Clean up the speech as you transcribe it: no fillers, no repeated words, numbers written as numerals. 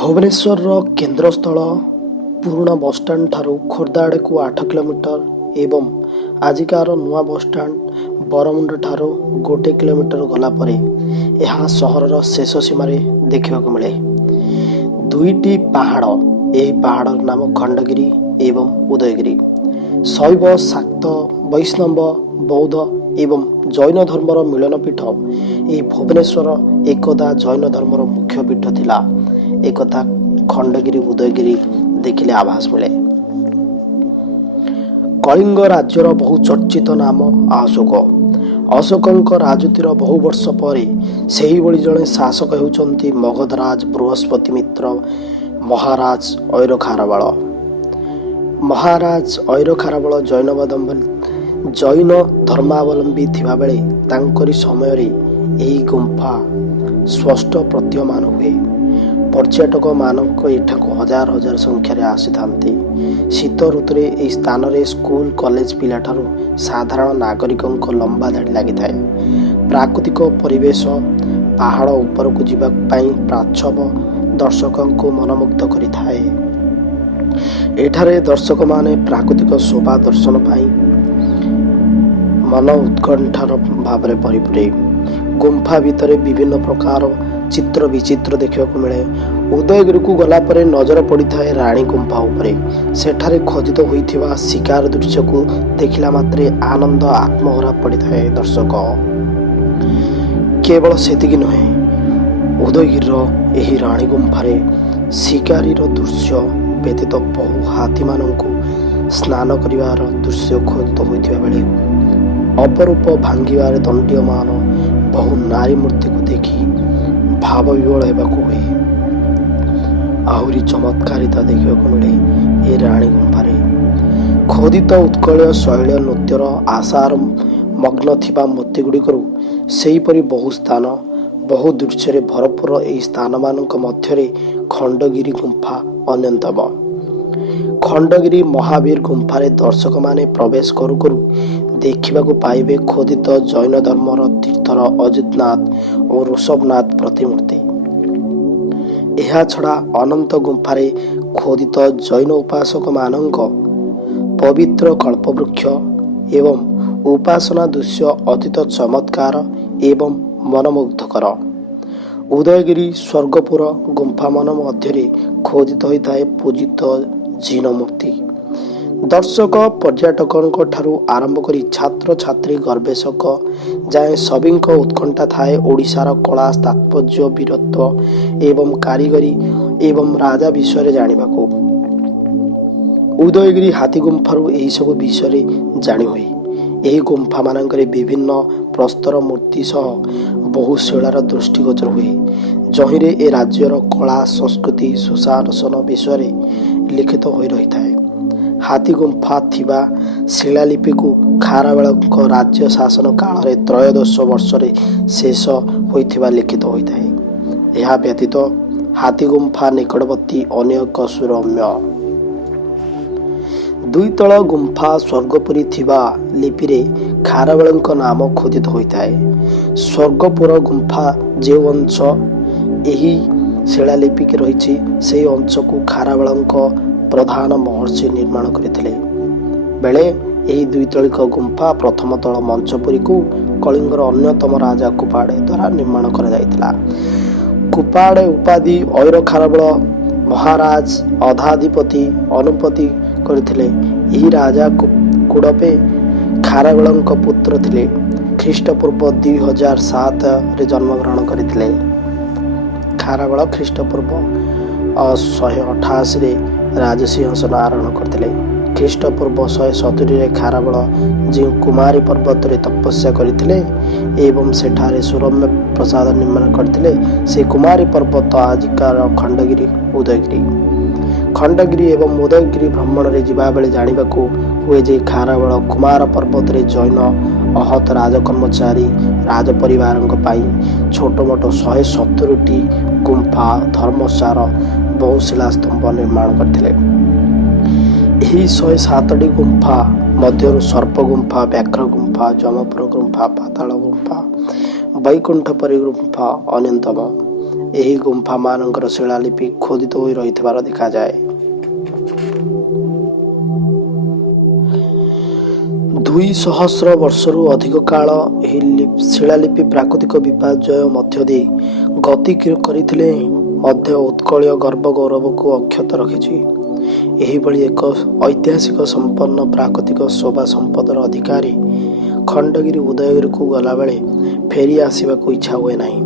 भुवनेश्वर केन्द्रस्थल पुराणा बसस्टाण्ड ठारू खोर्धा आड़े को 8 किलोमीटर एवं आजिकार नुआ बसस्टाण्ड बरमुंड ठारू 1 किलोमीटर गला परे यह सहरर शेष सीमार देखा मिले। दुईटी पहाड़, यही पहाड़ नाम खंडगिरी एवं उदयगिरी। शैव, शाक्त, वैष्णव, बौद्ध एवं जैन धर्मर मिलन पीठ यह भुवनेश्वर एकदा जैन धर्मर मुख्य पीठ थिला। एकथा खंडगिरी उदयगिरी देखिले आभास मिले। कलिंग राज्यर बहु चर्चित नाम अशोक। अशोकଙ୍କ राजनीतिर बहु वर्ष पर सही भली जड़े शासक होउचंती मगधराज बृहस्पति मित्र महाराज ऐर खारबाल। महाराज ऐर खारबाल जैन धर्मावलंबी थिबा बेले तांकरी समय रे एही गुंफा स्पष्ट प्रतीयमान हुए। पर्यटक मानक एठाको हजार हजार संख्यार आसी थांती। शीत ऋतुरे एही स्थान रे स्कूल कॉलेज पिला ठारू साधारण नागरिकंक लंबा धाड़ी लागि थाए। प्राकृतिक परिवेश पहाड़ ऊपर को जीवा पाई प्राच्छव दर्शकंको मनमुग्ध करि थाए। एठारे दर्शक माने प्राकृतिक शोभा दर्शन पाई मन उत्कंठार भावरे परिपूरे। गुंफा भितरे विभिन्न प्रकार चित्र विचित्र देखा मिले। उदयगिरी को गला परे नजर पड़ी थाए राणी गुंफा उपरे। सेठारे खोदित होइथिबा शिकार दृश्य को देखिला मात्रे आनंद आत्महरा पड़ी थाए दर्शक। केवल सेतिकी नुहे, उदयगिरीर एही राणी गुंफारे शिकारीर दृश्य व्यतीत बहु हाथी मानंकु स्नान करिवार दृश्य खोदित होइथिबा बेले अपरूप भांगिबार दंडीयमान बहु नारी मूर्ति को देखी भाव विवल हेबाकु हुए। आहुरी चमत्कारिता देखा मिले ए राणी गुंफारे। खोदित उत्कलीय शैल नृत्यर आशार मग्न थिबा मूर्ति गुड़िकरू सेहीपरि बहु स्थान बहु दृश्य भरपूर एही स्थान मानक मध्यरे खंडगिरी गुंफा अन्यतम। खंडगिरी महावीर गुंफारे दर्शक माने प्रवेश करू करू देखा पाइबे खोदित जैन धर्मर तीर्थर अजितनाथ और ऋषभनाथ प्रतिमूर्ति। यह छड़ा अनंत गुंफारे खोदित जैन उपासक मानक पवित्र कल्पवृक्ष एवं उपासना दृश्य अतीत चमत्कार एवं मनमुग्धकर। उदयगिरी स्वर्गपुर गुंफा मन मध्य खोदित होता है पूजित जीन मूर्ति। दर्शक पर्यटकों ठारू आरंभ करी छात्र छात्री गवेषक जाए सभी उत्कंठा थाए ओडिशार कला तात्पर्य वीरत्व एवं कारीगरी एवं राजा विषय जानिबाकू। उदयगिरी हाथी गुंफारू एही सब विषय जानी हुए। एही गुंफा मानकरे विभिन्न प्रस्तर मूर्ति सह बहु शिलार दृष्टिगोचर हुए, जहिरे ए राज्यर कला संस्कृति सुशासन विषय लिखित हो रही थाए। हाथी गुंफा थिबा शिलालिपि को खारबालक राज्य शासन काल रे त्रयोदश वर्ष रे शेष होइथिबा लिखित होइथाए। यह व्यतीत हाथी गुंफा निकटवर्ती अनेक सुरम्य दुईतल गुंफा स्वर्गपुरी थिबा लिपिरे खारबालक नाम खोदित होइथाए। स्वर्गपुर गुंफा जे अंश एही शिलालिपि के रहिछि सेही अंश को खारबालक प्रधान महर्षि निर्माण करथिले बेले एही द्वितलिक गुंफा प्रथम तल मंचपुरी को कलिंगर अन्यतम राजा कुपाड़े द्वारा निर्माण करा जायतिला। कुपाड़े उपाधि ऐर खारबाल महाराज अधाधिपति अनुपति करथिले। एही राजा कुड़पे खारबालक पुत्र थिले। ख्रीष्टपूर्व 2007 रे जन्म ग्रहण करथिले। खारबाल ख्रीष्टपूर्व 188 रे राजसिंहासन आरोहण करथिले। ख्रीष्टपूर्व 170 रे खारबाल जे कुमारी पर्वत रे तपस्या करथिले एवं सेठारे सुरम्य प्रसाद निर्माण करथिले से कुमारी पर्वत आजिकार खंडगिरी उदयगिरी। खंडगिरी एवं उदयगिरी भ्रमण रे जिबा बेले जानिबाकू हुए जे खारबाल कुमार पर्वत रे जैन अहत राजकर्मचारी राज परिवारक पाई छोट मोट 170टी गुंफा धर्मशाला बहु शिलास्तंभ निर्माण करथिले। एही 107टी गुंफा मध्यरु सर्प गुंफा, व्याघ्र गुंफा, जमपुर गुंफा, पाताल गुंफा, वैकुंठपुरी गुंफा अन्यतम। ଏହି ଗୁମ୍ଫାମାନଙ୍କର ଶିଳାଲିପି ଖୋଦିତ ହୋଇ ରହିଥିବାର ଦେଖାଯାଏ। 2,000 ବର୍ଷରୁ ଅଧିକ କାଳ ଏହି ଶିଳାଲିପି ପ୍ରାକୃତିକ ବିପର୍ଯ୍ୟୟ ମଧ୍ୟ ଦେଇ ଗତି କରିଥିଲେ ମଧ୍ୟ ଉତ୍କଳୀୟ ଗର୍ବ ଗୌରବକୁ ଅକ୍ଷତ ରଖିଛି। ଏହିଭଳି ଏକ ଐତିହାସିକ ସମ୍ପନ୍ନ ପ୍ରାକୃତିକ ଶୋଭା ସମ୍ପଦର ଅଧିକାରୀ ଖଣ୍ଡଗିରି ଉଦୟଗିରିକୁ ଗଲାବେଳେ ଫେରି ଆସିବାକୁ ଇଚ୍ଛା ହୁଏ ନାହିଁ।